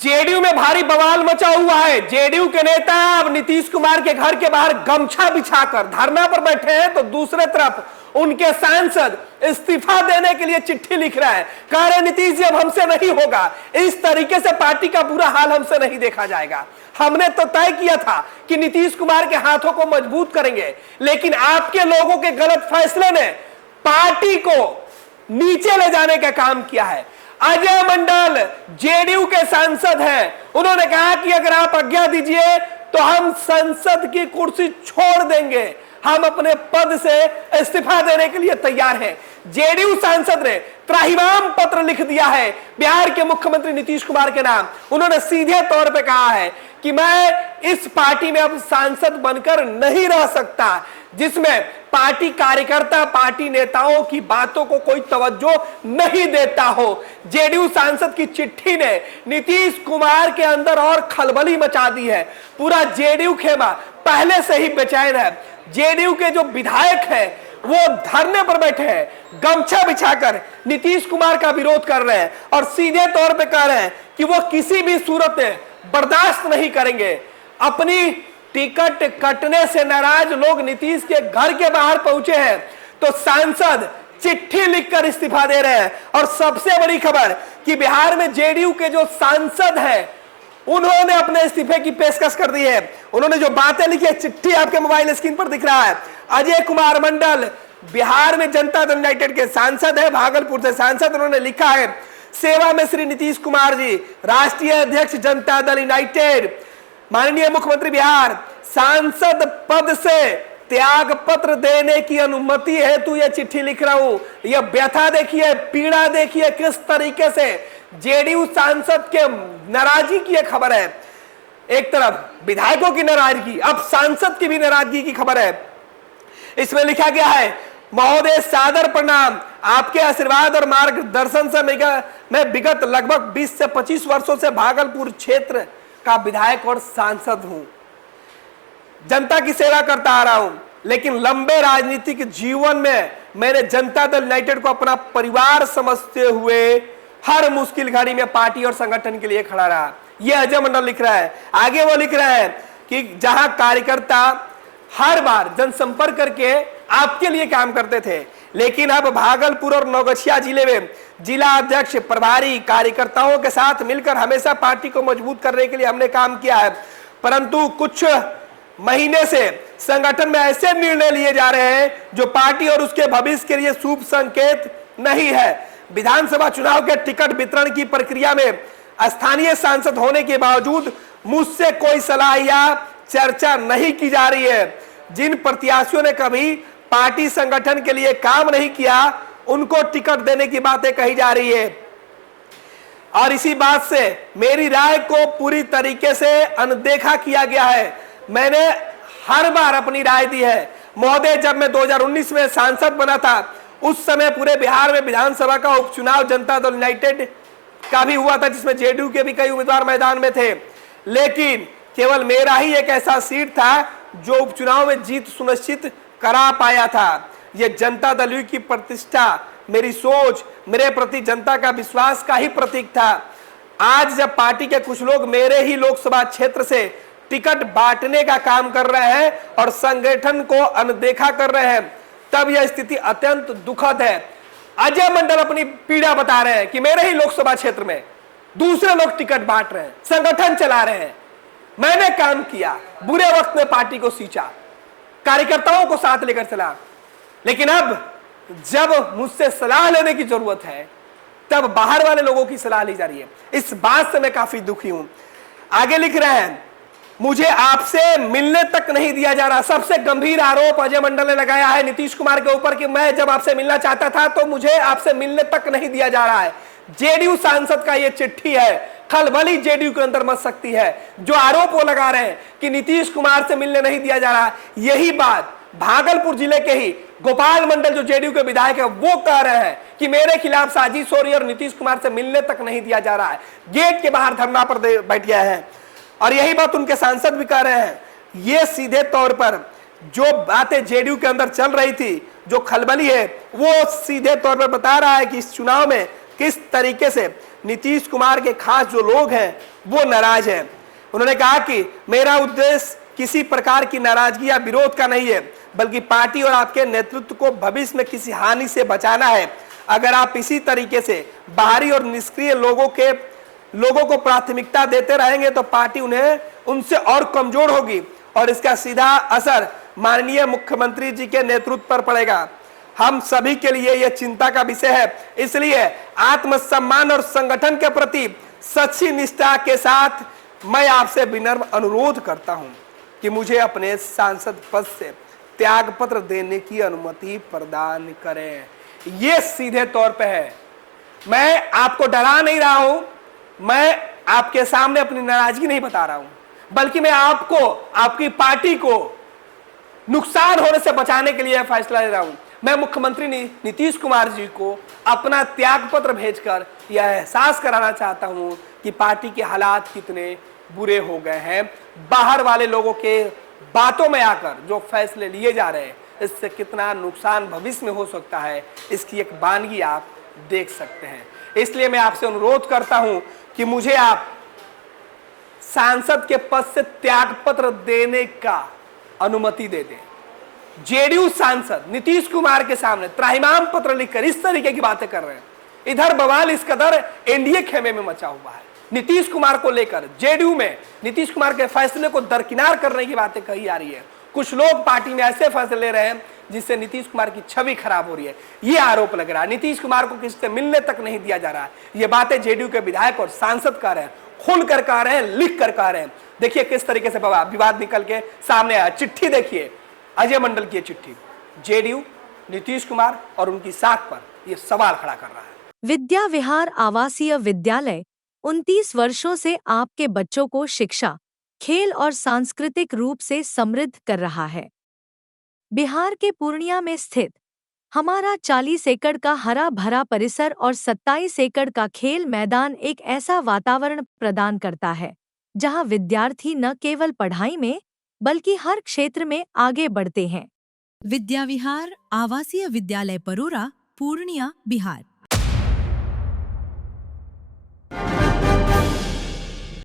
JDU में भारी बवाल मचा हुआ है। जेडीयू के नेता अब नीतीश कुमार के घर के बाहर गमछा बिछाकर धरना पर बैठे हैं, तो दूसरे तरफ उनके सांसद इस्तीफा देने के लिए चिट्ठी लिख रहे हैं। कह रहे नीतीश जी अब हमसे नहीं होगा, इस तरीके से पार्टी का बुरा हाल हमसे नहीं देखा जाएगा। हमने तो तय किया था कि नीतीश कुमार के हाथों को मजबूत करेंगे, लेकिन आपके लोगों के गलत फैसले ने पार्टी को नीचे ले जाने का काम किया है। अजय मंडल जेडीयू के सांसद हैं, उन्होंने कहा कि अगर आप आज्ञा दीजिए तो हम संसद की कुर्सी छोड़ देंगे, हम अपने पद से इस्तीफा देने के लिए तैयार हैं। जेडीयू सांसद ने त्राहिमाम पत्र लिख दिया है बिहार के मुख्यमंत्री नीतीश कुमार के नाम। उन्होंने सीधे तौर पे कहा है कि मैं इस पार्टी में अब सांसद बनकर नहीं रह सकता, जिसमें पार्टी कार्यकर्ता, पार्टी नेताओं की बातों को कोई तवज्जो नहीं देता हो। जेडीयू सांसद की चिट्ठी ने नीतीश कुमार के अंदर और खलबली मचा दी है। पूरा जेडीयू खेमा पहले से ही बेचैन है। जेडीयू के जो विधायक हैं वो धरने पर बैठे हैं, गमछा बिछाकर नीतीश कुमार का विरोध कर रहे हैं और सीधे तौर पे कह रहे हैं कि वो किसी भी सूरत में बर्दाश्त नहीं करेंगे। अपनी टिकट कटने से नाराज लोग नीतीश के घर के बाहर पहुंचे हैं, तो सांसद चिट्ठी लिखकर इस्तीफा दे रहे हैं। और सबसे बड़ी खबर कि बिहार में जेडीयू के जो सांसद हैं उन्होंने अपने इस्तीफे की पेशकश कर दी है। उन्होंने जो बातें लिखी है, चिट्ठी आपके मोबाइल स्क्रीन पर दिख रहा है। अजय कुमार मंडल बिहार में जनता दल यूनाइटेड के सांसद है, भागलपुर से सांसद। उन्होंने लिखा है, सेवा में श्री नीतीश कुमार जी, राष्ट्रीय अध्यक्ष जनता दल यूनाइटेड, माननीय मुख्यमंत्री बिहार, सांसद पद से त्याग पत्र देने की अनुमति हेतु यह चिट्ठी लिख रहा हूं। यह व्यथा देखिए, पीड़ा देखिए, किस तरीके से जेडीयू सांसद के नाराजगी की यह खबर है। एक तरफ विधायकों की नाराजगी, अब सांसद की भी नाराजगी की खबर है। इसमें लिखा गया है, महोदय सादर प्रणाम, आपके आशीर्वाद और मार्गदर्शन से मैं विगत लगभग 20 से 25 वर्षों से भागलपुर क्षेत्र का विधायक और सांसद हूं। जनता की सेवा करता आ रहा हूं, लेकिन लंबे राजनीतिक जीवन में मैंने जनता दल यूनाइटेड को अपना परिवार समझते हुए हर मुश्किल घड़ी में पार्टी और संगठन के लिए खड़ा रहा। यह अजय मंडल लिख रहा है। आगे वो लिख रहा है कि जहां कार्यकर्ता हर बार जनसंपर्क करके आपके लिए काम करते थे, लेकिन अब भागलपुर और नौगछिया जिले में जिला अध्यक्ष, प्रभारी, कार्यकर्ताओं के साथ मिलकर हमेशा पार्टी को मजबूत करने के लिए हमने काम किया है। परंतु कुछ महीने से संगठन में ऐसे निर्णय लिए जा रहे हैं जो पार्टी और उसके भविष्य के लिए शुभ संकेत नहीं है। विधानसभा चुनाव के टिकट वितरण की प्रक्रिया में स्थानीय सांसद होने के बावजूद मुझसे कोई सलाह या चर्चा नहीं की जा रही है। जिन प्रत्याशियों ने कभी पार्टी संगठन के लिए काम नहीं किया, उनको टिकट देने की बातें कही जा रही है और इसी बात से मेरी राय को पूरी तरीके से अनदेखा किया गया है। मैंने हर बार अपनी राय दी है। महोदय, जब मैं 2019 में सांसद बना था, उस समय पूरे बिहार में विधानसभा का उपचुनाव जनता दल यूनाइटेड का भी हुआ था, जिसमें जेडीयू के भी कई उम्मीदवार मैदान में थे, लेकिन केवल मेरा ही एक ऐसा सीट था जो उपचुनाव में जीत सुनिश्चित करा पाया था। यह जनता दल की प्रतिष्ठा, मेरी सोच, मेरे प्रति जनता का विश्वास का ही प्रतीक था। आज जब पार्टी के कुछ लोग मेरे ही लोकसभा क्षेत्र से टिकट बांटने का काम कर रहे हैं और संगठन को अनदेखा कर रहे हैं, तब यह स्थिति अत्यंत दुखद है। अजय मंडल अपनी पीड़ा बता रहे हैं कि मेरे ही लोकसभा क्षेत्र में दूसरे लोग टिकट बांट रहे हैं, संगठन चला रहे हैं। मैंने काम किया, बुरे वक्त में पार्टी को सींचा, कार्यकर्ताओं को साथ लेकर चला, लेकिन अब जब मुझसे सलाह लेने की जरूरत है, तब बाहर वाले लोगों की सलाह ली जा रही है। इस बात से मैं काफी दुखी हूं। आगे लिख रहे हैं, मुझे आपसे मिलने तक नहीं दिया जा रहा। सबसे गंभीर आरोप अजय मंडल ने लगाया है नीतीश कुमार के ऊपर कि मैं जब आपसे मिलना चाहता था तो मुझे आपसे मिलने तक नहीं दिया जा रहा है। जेडीयू सांसद का यह चिट्ठी है। खलबली जेडीयू के अंदर मच सकती है। जो आरोप वो लगा रहे हैं कि नीतीश कुमार से मिलने नहीं दिया जा रहा, यही बात भागलपुर जिले के ही गोपाल मंडल जो जेडीयू के विधायक है वो कह रहे हैं कि मेरे खिलाफ साजिश हो रही है और नीतीश कुमार से मिलने तक नहीं दिया जा रहा है। गेट के बाहर धरना पर बैठ गया है और यही बात उनके सांसद भी कह रहे हैं। ये सीधे तौर पर जो बातें जेडीयू के अंदर चल रही थी, जो खलबली है, वो सीधे तौर पर बता रहा है कि इस चुनाव में किस तरीके से नीतीश कुमार के खास जो लोग हैं वो नाराज है। उन्होंने कहा कि मेरा उद्देश्य किसी प्रकार की नाराजगी या विरोध का नहीं है, बल्कि पार्टी और आपके नेतृत्व को भविष्य में किसी हानि से बचाना है। अगर आप इसी तरीके से बाहरी और निष्क्रिय लोगों को प्राथमिकता देते रहेंगे तो पार्टी उनसे और कमजोर होगी और इसका सीधा असर माननीय मुख्यमंत्री जी के नेतृत्व पर पड़ेगा। हम सभी के लिए यह चिंता का विषय है। इसलिए आत्मसम्मान और संगठन के प्रति सच्ची निष्ठा के साथ मैं आपसे विनम्र अनुरोध करता हूं कि मुझे अपने सांसद पद से त्याग पत्र देने की अनुमति प्रदान करें। यह सीधे तौर पे है। मैं आपको डरा नहीं रहा हूं, मैं आपके सामने अपनी नाराजगी नहीं बता रहा हूं, बल्कि मैं आपको, आपकी पार्टी को नुकसान होने से बचाने के लिए फैसला ले रहा हूं। मैं मुख्यमंत्री नीतीश कुमार जी को अपना त्याग पत्र भेजकर यह एहसास कराना चाहता हूं कि पार्टी के हालात कितने बुरे हो गए हैं। बाहर वाले लोगों के बातों में आकर जो फैसले लिए जा रहे हैं, इससे कितना नुकसान भविष्य में हो सकता है, इसकी एक वानगी आप देख सकते हैं। इसलिए मैं आपसे अनुरोध करता हूं कि मुझे आप सांसद के पद से त्याग पत्र देने का अनुमति दे दें। जेडीयू सांसद नीतीश कुमार के सामने त्राहिमाम पत्र लिखकर इस तरीके की बातें कर रहे हैं। इधर बवाल इस कदर एनडीए खेमे में मचा हुआ है। नीतीश कुमार को लेकर जेडीयू में नीतीश कुमार के फैसले को दरकिनार करने की बातें कही जा रही है। कुछ लोग पार्टी में ऐसे फैसले ले रहे हैं जिससे नीतीश कुमार की छवि खराब हो रही है। ये आरोप लग रहा है। नीतीश कुमार को किसी से मिलने तक नहीं दिया जा रहा है। ये बातें जेडीयू के विधायक और सांसद कह रहे हैं, खुल कर कह रहे हैं, लिख कर कह रहे हैं। देखिए किस तरीके से विवाद निकल के सामने आया। चिट्ठी देखिए, अजय मंडल की चिट्ठी जेडीयू, नीतीश कुमार और उनकी साख पर यह सवाल खड़ा कर रहा है। विद्या विहार आवासीय विद्यालय 29 वर्षों से आपके बच्चों को शिक्षा, खेल और सांस्कृतिक रूप से समृद्ध कर रहा है। बिहार के पूर्णिया में स्थित हमारा 40 एकड़ का हरा भरा परिसर और 27 एकड़ का खेल मैदान एक ऐसा वातावरण प्रदान करता है जहां विद्यार्थी न केवल पढ़ाई में बल्कि हर क्षेत्र में आगे बढ़ते हैं। विद्या विहार आवासीय विद्यालय परोरा, पूर्णिया, बिहार।